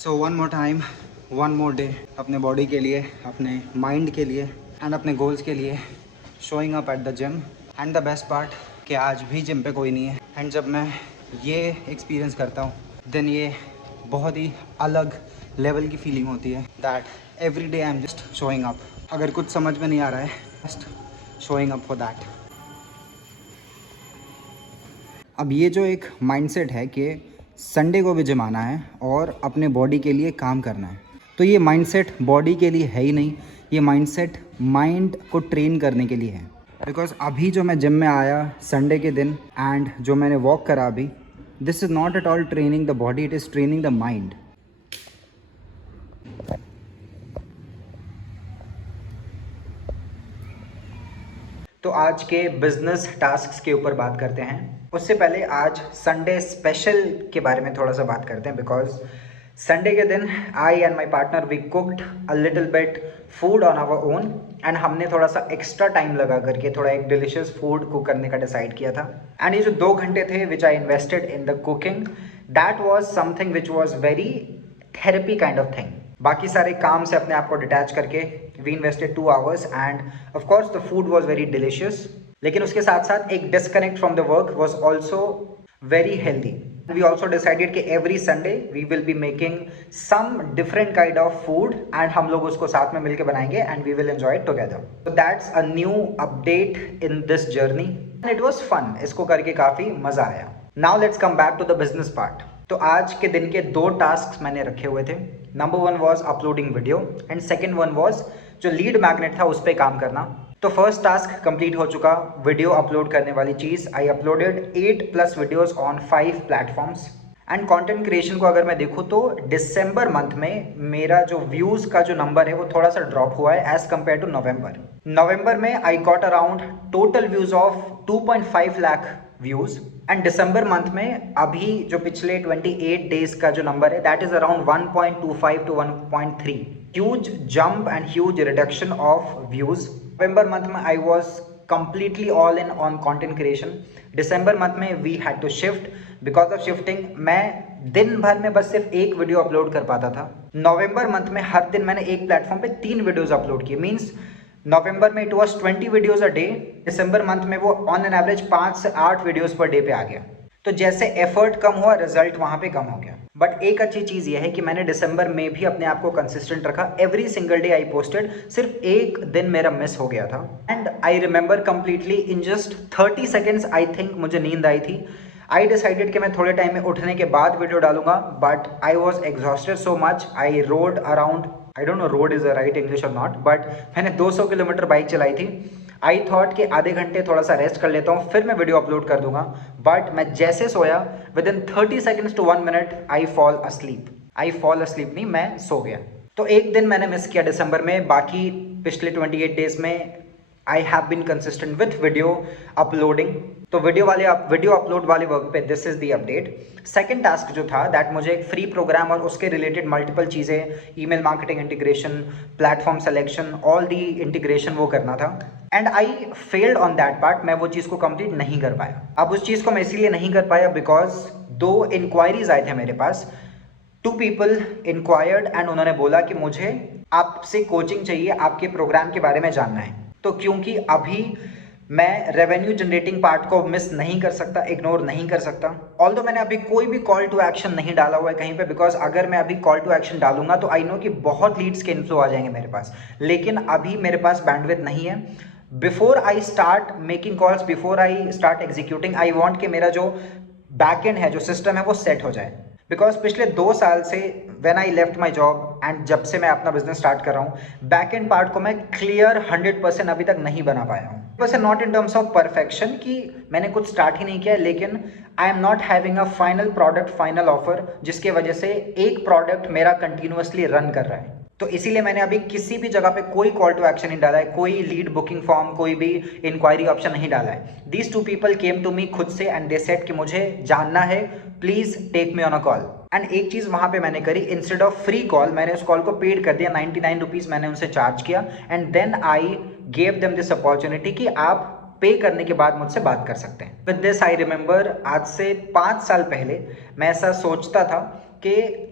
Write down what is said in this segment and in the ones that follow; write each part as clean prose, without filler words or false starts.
So one more time, one more day अपने body के लिए, अपने माइंड के लिए एंड अपने गोल्स के लिए showing up at the gym. And the best part कि आज भी जिम पे कोई नहीं है। एंड जब मैं ये एक्सपीरियंस करता हूँ देन ये बहुत ही अलग लेवल की फीलिंग होती है that every day I am just showing up. अगर कुछ समझ में नहीं आ रहा है, just showing up for that. अब ये जो एक माइंडसेट है कि संडे को भी जिम आना है और अपने बॉडी के लिए काम करना है, तो ये माइंडसेट बॉडी के लिए है ही नहीं, ये माइंडसेट माइंड को ट्रेन करने के लिए है। बिकॉज अभी जो मैं जिम में आया संडे के दिन एंड जो मैंने वॉक करा अभी, this is not at all training the body, it is training the mind. तो आज के बिजनेस टास्क्स के ऊपर बात करते हैं। उससे पहले आज संडे स्पेशल के बारे में थोड़ा सा बात करते हैं। बिकॉज संडे के दिन I and my partner we cooked a little bit food on our own and हमने थोड़ा सा एक्स्ट्रा टाइम लगा करके थोड़ा एक डिलिशियस फूड कुक करने का डिसाइड किया था। एंड ये जो 2 घंटे थे which I invested in the cooking, that was something which was very therapy kind of thing. बाकी सारे काम से अपने आप को डिटैच करके we invested 2 hours and of course the food was very delicious. लेकिन उसके साथ साथ एक disconnect from the work was also very healthy. We also decided कि every Sunday we will be making some different kind of food and हम लोग उसको साथ में मिलके बनाएंगे and we will enjoy it together. So that's a new update in this journey and it was fun. इसको करके काफ़ी मज़ा आया। Now let's come back to the business part. तो आज के दिन के 2 टास्क मैंने रखे हुए थे। Number 1 was uploading video and second one was जो लीड मैग्नेट था उस पर काम करना। तो फर्स्ट टास्क कंप्लीट हो चुका, वीडियो अपलोड करने वाली चीज़। I uploaded 8+ videos on 5 platforms and content creation को अगर मैं देखूँ तो दिसंबर मंथ में मेरा जो व्यूज़ का जो नंबर है वो थोड़ा सा ड्रॉप हुआ है एज कम्पेयर टू नवंबर में I got around total views of 2.5 lakh views and December month में अभी जो पिछले 28 डेज का जो नंबर है that is around 1.25 to 1.3। Huge jump and huge reduction of views. November month में I was completely all in on content creation। December month में we had to shift, because of shifting मैं दिन भर में बस सिर्फ एक वीडियो अपलोड कर पाता था। नवंबर मंथ में हर दिन मैंने एक प्लेटफॉर्म पे 3 वीडियोस अपलोड किए। मीन्स नवंबर में it was 20 videos a day, December month में वो ऑन एन एवरेज 5 से 8 वीडियोज पर डे पे आ गया। तो जैसे एफर्ट कम हुआ रिजल्ट वहां पे कम हो गया। बट एक अच्छी चीज़ ये है कि मैंने दिसंबर में भी अपने आप को कंसिस्टेंट रखा। Every single day I posted, सिर्फ एक दिन मेरा मिस हो गया था and I remember completely in just 30 seconds I think मुझे नींद आई थी। आई डिसाइडेड कि मैं थोड़े टाइम में उठने के बाद वीडियो डालूंगा, but I was exhausted so much. I road around, I don't know road is a right English और नॉट, बट मैंने 200 किलोमीटर बाइक चलाई थी। आई थॉट कि आधे घंटे थोड़ा सा रेस्ट कर लेता हूँ फिर मैं वीडियो अपलोड कर दूंगा। बट मैं जैसे सोया within 30 seconds to 1 minute I fall asleep नहीं, मैं सो गया। तो एक दिन मैंने मिस किया दिसंबर में। बाकी पिछले 28 डेज में I have been consistent with video uploading. तो वीडियो अपलोड वाले वर्क पे this is the update. Second task जो था दैट मुझे एक फ्री प्रोग्राम और उसके रिलेटेड मल्टीपल चीज़ें, email marketing integration, platform selection, all the integration वो करना था and I failed on that part. मैं वो चीज़ को कंप्लीट नहीं कर पाया। अब उस चीज़ को मैं इसीलिए नहीं कर पाया बिकॉज 2 इंक्वायरीज आए थे मेरे पास। 2 पीपल इंक्वायर्ड एंड उन्होंने बोला कि मुझे आपसे कोचिंग चाहिए, आपके प्रोग्राम के बारे में जानना है। तो क्योंकि अभी मैं रेवेन्यू जनरेटिंग पार्ट को मिस नहीं कर सकता, इग्नोर नहीं कर सकता। ऑल्दो मैंने अभी कोई भी कॉल टू एक्शन नहीं डाला हुआ है कहीं पे, बिकॉज अगर मैं अभी कॉल टू एक्शन डालूंगा तो आई नो कि बहुत लीड्स के इनफ्लो आ जाएंगे मेरे पास, लेकिन अभी मेरे पास बैंडविड्थ नहीं है। Before I start making calls, before I start executing, I want कि मेरा जो बैकएंड है, जो सिस्टम है वो सेट हो जाए। बिकॉज पिछले 2 साल से when I left my job and जब से मैं अपना बिजनेस स्टार्ट कर रहा हूँ, बैक एंड पार्ट को मैं क्लियर 100% अभी तक नहीं बना पाया हूँ। वैसे not in terms of perfection कि मैंने कुछ स्टार्ट ही नहीं किया, लेकिन आई am not having a final product, final offer, जिसके वजह से एक प्रोडक्ट मेरा कंटिन्यूअसली रन कर रहा है। तो इसीलिए मैंने अभी किसी भी जगह पे कोई कॉल टू एक्शन नहीं डाला है, कोई लीड बुकिंग फॉर्म, कोई भी इंक्वायरी ऑप्शन नहीं डाला है। These 2 people came to me खुद से एंड दे सेड कि मुझे जानना है, please take me on a call. And एक चीज वहां पे मैंने करी, इंस्टेड ऑफ फ्री कॉल मैंने उस कॉल को पेड कर दिया, 99 रुपीज मैंने उनसे चार्ज किया and then I gave them this opportunity कि आप पे करने के बाद मुझसे बात कर सकते हैं। विद दिस आई रिमेंबर आज से 5 साल पहले मैं ऐसा सोचता था कि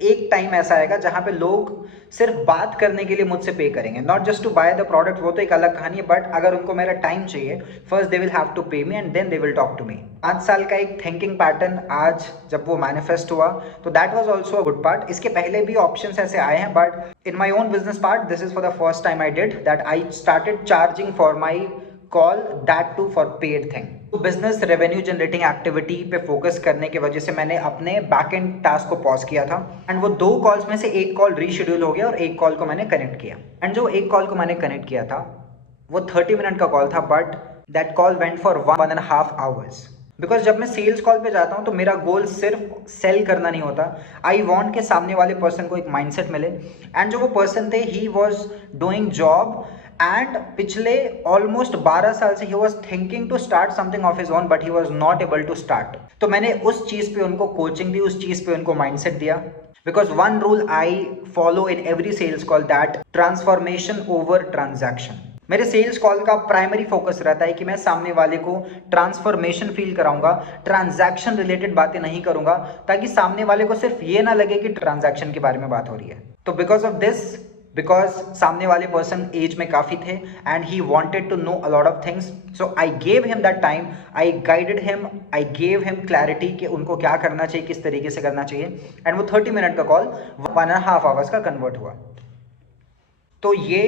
एक टाइम ऐसा आएगा जहाँ पे लोग सिर्फ बात करने के लिए मुझसे पे करेंगे, not just to buy the product, वो तो एक अलग कहानी है, बट अगर उनको मेरा टाइम चाहिए, first they will have to pay me and then they will talk to me. 5 साल का एक थिंकिंग पैटर्न आज जब वो मैनिफेस्ट हुआ तो that was also a good part. इसके पहले भी ऑप्शंस ऐसे आए हैं, but in my own business part this is for the first time I did that, I started charging for my call, that too for paid thing. तो business revenue generating activity पे focus करने की वजह से मैंने अपने back end task को pause किया था एंड वो 2 कॉल्स में से एक कॉल रीशेड्यूल हो गया और एक कॉल को मैंने कनेक्ट किया। एंड जो एक कॉल को मैंने कनेक्ट किया था वो 30 मिनट का कॉल था, but that call went for 1.5 hours. Because जब मैं सेल्स कॉल पे जाता हूँ तो मेरा गोल सिर्फ सेल करना नहीं होता, आई वॉन्ट के सामने वाले पर्सन को एक माइंडसेट मिले। एंड जो वो पर्सन थे, he was doing job and पिछले ऑलमोस्ट 12 साल से he was thinking to start something of his own, but he was not able to start. तो मैंने उस चीज़ पे उनको कोचिंग दी, उस चीज़ पे उनको माइंडसेट दिया। Because one rule I follow in every sales call, that transformation over transaction. मेरे सेल्स कॉल का प्राइमरी फोकस रहता है कि मैं सामने वाले को ट्रांसफॉर्मेशन फील कराऊंगा, ट्रांजैक्शन रिलेटेड बातें नहीं करूंगा, ताकि सामने वाले को सिर्फ ये ना लगे कि ट्रांजैक्शन के बारे में बात हो रही है। तो बिकॉज ऑफ दिस, बिकॉज सामने वाले पर्सन एज में काफ़ी थे and he wanted to know a lot of things, so I gave him that time, I guided him, I gave him clarity कि उनको क्या करना चाहिए, किस तरीके से करना चाहिए। एंड वो 30 मिनट का कॉल 1.5 आवर्स का कन्वर्ट हुआ। तो ये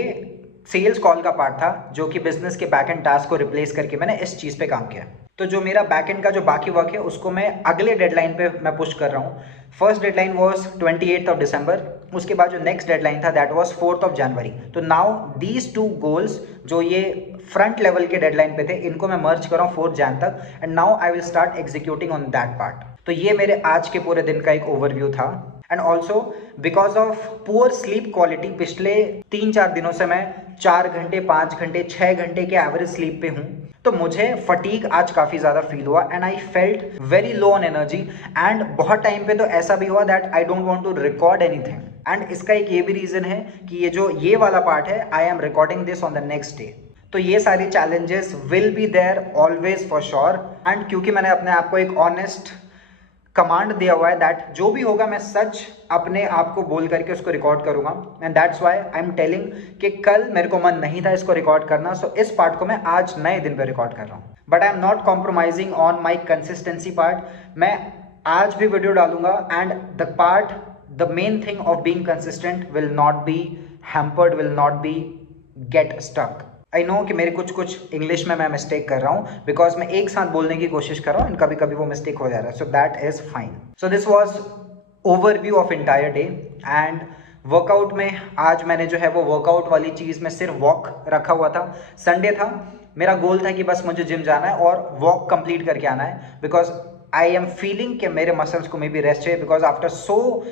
सेल्स कॉल का पार्ट था जो कि बिजनेस के बैक एंड टास्क को रिप्लेस करके मैंने इस चीज़ पे काम किया। तो जो मेरा बैक एंड का जो बाकी वर्क है उसको मैं अगले डेडलाइन पे मैं पुश कर रहा हूँ। First deadline was 28th of December, उसके बाद जो नेक्स्ट डेडलाइन था that was 4th of January. तो नाउ दीज 2 गोल्स जो ये फ्रंट लेवल के डेडलाइन पे थे, इनको मैं मर्ज कर रहा हूँ 4th जन तक, and now I will start executing on that part. तो ये मेरे आज के पूरे दिन का एक ओवरव्यू था। And also because of poor sleep quality, पिछले 3-4 दिनों से मैं 4 घंटे, 5 घंटे, 6 घंटे के एवरेज स्लीप पे हूँ, तो मुझे फटीग आज काफ़ी ज़्यादा फील हुआ and I felt very low on energy. And बहुत टाइम पे तो ऐसा भी हुआ that I don't want to record anything. And इसका एक ये भी रीज़न है कि ये वाला पार्ट है, I am recording this on the next day. तो ये सारी challenges will be there always for sure. And क्योंकि मैंने अपने आप को एक ऑनेस्ट कमांड दिया हुआ है दैट जो भी होगा मैं सच अपने आप को बोल करके उसको रिकॉर्ड करूंगा, and that's why I am telling कि कल मेरे को मन नहीं था इसको रिकॉर्ड करना, सो इस पार्ट को मैं आज नए दिन पे रिकॉर्ड कर रहा हूँ। But I am not compromising on my consistency part. मैं आज भी वीडियो डालूंगा and the main thing of being consistent will not be hampered, will not be get stuck. I know कि मेरे कुछ इंग्लिश में मैं मिस्टेक कर रहा हूँ बिकॉज मैं एक साथ बोलने की कोशिश कर रहा हूँ एंड कभी कभी वो मिस्टेक हो जा रहा है, so that is fine. So this was overview of entire day. And workout में आज मैंने जो है वो वर्कआउट वाली चीज़ में सिर्फ वॉक रखा हुआ था। संडे था, मेरा गोल था कि बस मुझे जिम जाना है और वॉक कंप्लीट करके आना है, बिकॉज आई एम फीलिंग कि मेरे मसल्स को मे बी रेस्ट चाहिए, because after so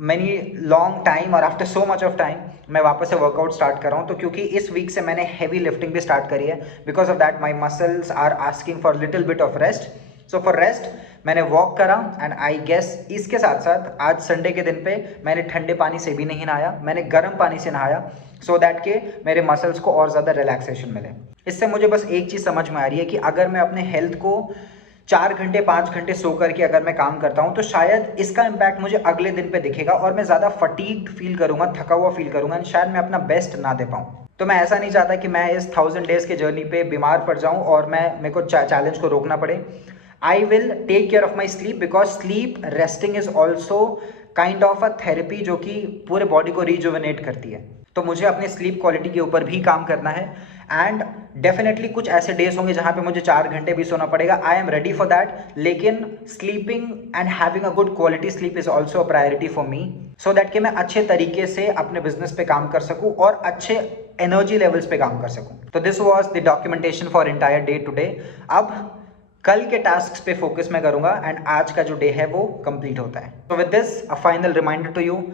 many long time और after so much of time मैं वापस से वर्कआउट स्टार्ट कर रहा हूँ। तो क्योंकि इस वीक से मैंने हैवी लिफ्टिंग भी स्टार्ट करी है, because of that my muscles are asking for little bit of rest. So for rest मैंने वॉक करा एंड आई गेस इसके साथ साथ आज संडे के दिन पे मैंने ठंडे पानी से भी नहीं नहाया, मैंने गर्म पानी से नहाया, सो दैट के मेरे मसल्स को और ज़्यादा रिलैक्सेशन मिले। इससे मुझे बस एक चीज़ समझ में आ रही है कि अगर मैं अपने हेल्थ को 4 घंटे 5 घंटे सो करके अगर मैं काम करता हूं तो शायद इसका इम्पैक्ट मुझे अगले दिन पे दिखेगा और मैं ज़्यादा फटीग्ड फील करूंगा, थका हुआ फील करूंगा एंड शायद मैं अपना बेस्ट ना दे पाऊँ। तो मैं ऐसा नहीं चाहता कि मैं इस 1000 डेज के जर्नी पे बीमार पड़ जाऊं और मेरे को चैलेंज को रोकना पड़े। I will take care of my sleep, because sleep resting is also kind of a therapy जो कि पूरे बॉडी को रिजुवेनेट करती है। तो मुझे अपने स्लीप क्वालिटी के ऊपर भी काम करना है एंड डेफिनेटली कुछ ऐसे डेज होंगे जहां पे मुझे 4 घंटे भी सोना पड़ेगा। I am ready for that, लेकिन sleeping and having a good quality sleep is also a priority for me, so that कि मैं अच्छे तरीके से अपने बिजनेस पे काम कर सकूं और अच्छे एनर्जी लेवल्स पे काम कर सकूं। तो this was the documentation for entire day today. अब कल के टास्क पे फोकस मैं करूंगा एंड आज का जो डे है वो कंप्लीट होता है। तो with this a final reminder to you,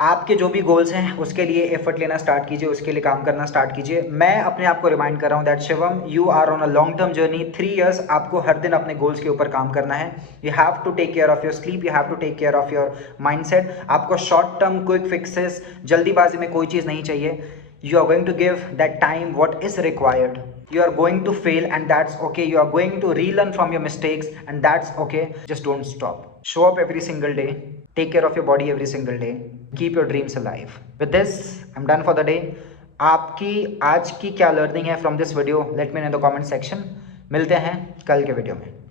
आपके जो भी गोल्स हैं उसके लिए एफर्ट लेना स्टार्ट कीजिए, उसके लिए काम करना स्टार्ट कीजिए। मैं अपने आप को रिमाइंड कर रहा हूँ that Shivam, you are on a long term journey. 3 years आपको हर दिन अपने गोल्स के ऊपर काम करना है। You have to take care of your sleep, you have to take care of your mindset. आपको शॉर्ट टर्म क्विक फिक्सेस, जल्दीबाजी में कोई चीज़ नहीं चाहिए। You are going to give that time what is required. You are going to fail and that's okay. You are going to relearn from your mistakes and that's okay. Just don't stop. Show up every single day. Take care of your body every single day, keep your dreams alive. With this I am done for the day. आपकी आज की क्या learning है from this video, let me know in the comment section. मिलते हैं कल के video में।